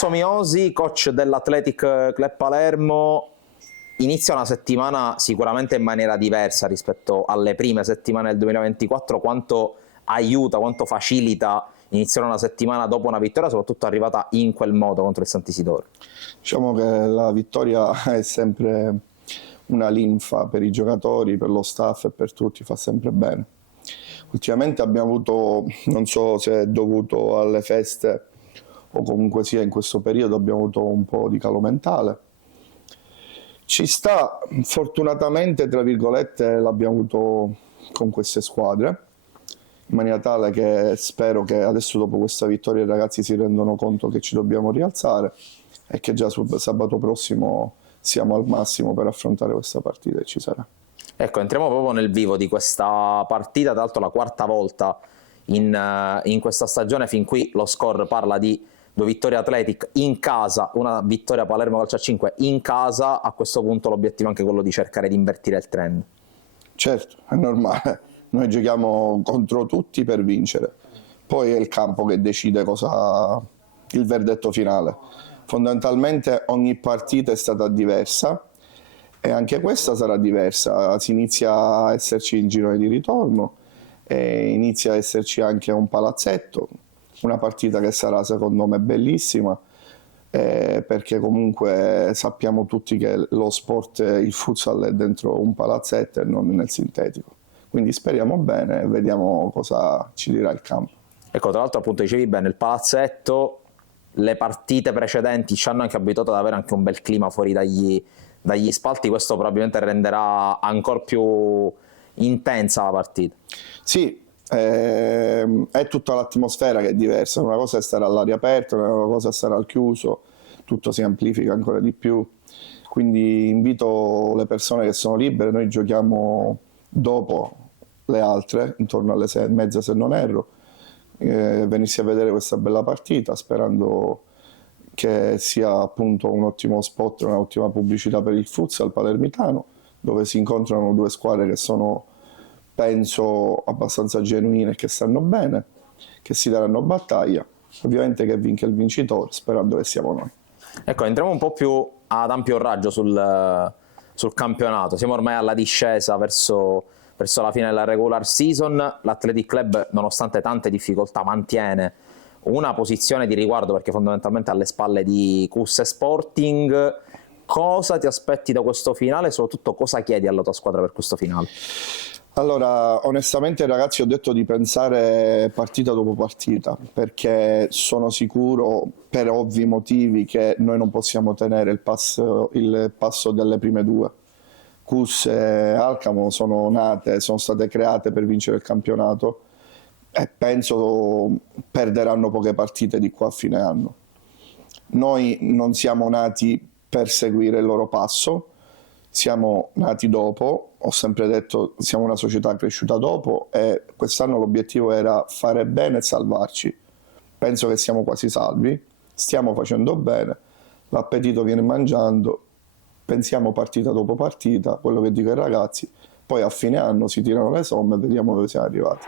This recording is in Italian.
Vincenzo Miosi, coach dell'Athletic Club Palermo, inizia una settimana sicuramente in maniera diversa rispetto alle prime settimane del 2024. Quanto aiuta, quanto facilita iniziare una settimana dopo una vittoria, soprattutto arrivata in quel modo contro il Sant'Isidoro? Diciamo che la vittoria è sempre una linfa per i giocatori, per lo staff e per tutti, fa sempre bene. Ultimamente abbiamo avuto, non so se è dovuto alle feste o comunque sia in questo periodo, abbiamo avuto un po' di calo mentale. Ci sta, fortunatamente, tra virgolette, l'abbiamo avuto con queste squadre, in maniera tale che spero che adesso dopo questa vittoria i ragazzi si rendano conto che ci dobbiamo rialzare e che già sabato prossimo siamo al massimo per affrontare questa partita e ci sarà. Ecco, entriamo proprio nel vivo di questa partita, tra l'altro la quarta volta in questa stagione. Fin qui lo score parla di 2 vittorie Athletic in casa, una vittoria Palermo Calcio a 5 in casa. A questo punto l'obiettivo è anche quello di cercare di invertire il trend. Certo, è normale, noi giochiamo contro tutti per vincere, poi è il campo che decide il verdetto finale. Fondamentalmente ogni partita è stata diversa e anche questa sarà diversa, si inizia a esserci il girone di ritorno e inizia a esserci anche un palazzetto, una partita che sarà secondo me bellissima, perché comunque sappiamo tutti che lo sport, il futsal è dentro un palazzetto e non nel sintetico, quindi speriamo bene e vediamo cosa ci dirà il campo. Ecco, tra l'altro appunto dicevi bene, il palazzetto, le partite precedenti ci hanno anche abituato ad avere anche un bel clima fuori dagli spalti. Questo probabilmente renderà ancora più intensa la partita. Sì, è tutta l'atmosfera che è diversa, una cosa è stare all'aria aperta, una cosa è stare al chiuso, tutto si amplifica ancora di più, quindi invito le persone che sono libere, noi giochiamo dopo le altre, intorno alle 6:30 se non erro, venissi a vedere questa bella partita sperando che sia appunto un ottimo spot, un'ottima pubblicità per il futsal palermitano, dove si incontrano 2 squadre che sono, penso, abbastanza genuine e che stanno bene, che si daranno battaglia, ovviamente che vinca il vincitore, sperando che siamo noi. Ecco, entriamo un po' più ad ampio raggio sul campionato. Siamo ormai alla discesa verso la fine della regular season. L'Athletic Club, nonostante tante difficoltà, mantiene una posizione di riguardo perché fondamentalmente alle spalle di Cus e Sporting. Cosa ti aspetti da questo finale e soprattutto cosa chiedi alla tua squadra per questo finale? Allora, onestamente ragazzi, ho detto di pensare partita dopo partita, perché sono sicuro, per ovvi motivi, che noi non possiamo tenere il passo delle prime 2. Cus e Alcamo sono state create per vincere il campionato e penso perderanno poche partite di qua a fine anno. Noi non siamo nati per seguire il loro passo, siamo nati dopo, ho sempre detto siamo una società cresciuta dopo e quest'anno l'obiettivo era fare bene e salvarci. Penso che siamo quasi salvi, stiamo facendo bene, l'appetito viene mangiando, pensiamo partita dopo partita, quello che dico ai ragazzi, poi a fine anno si tirano le somme e vediamo dove siamo arrivati.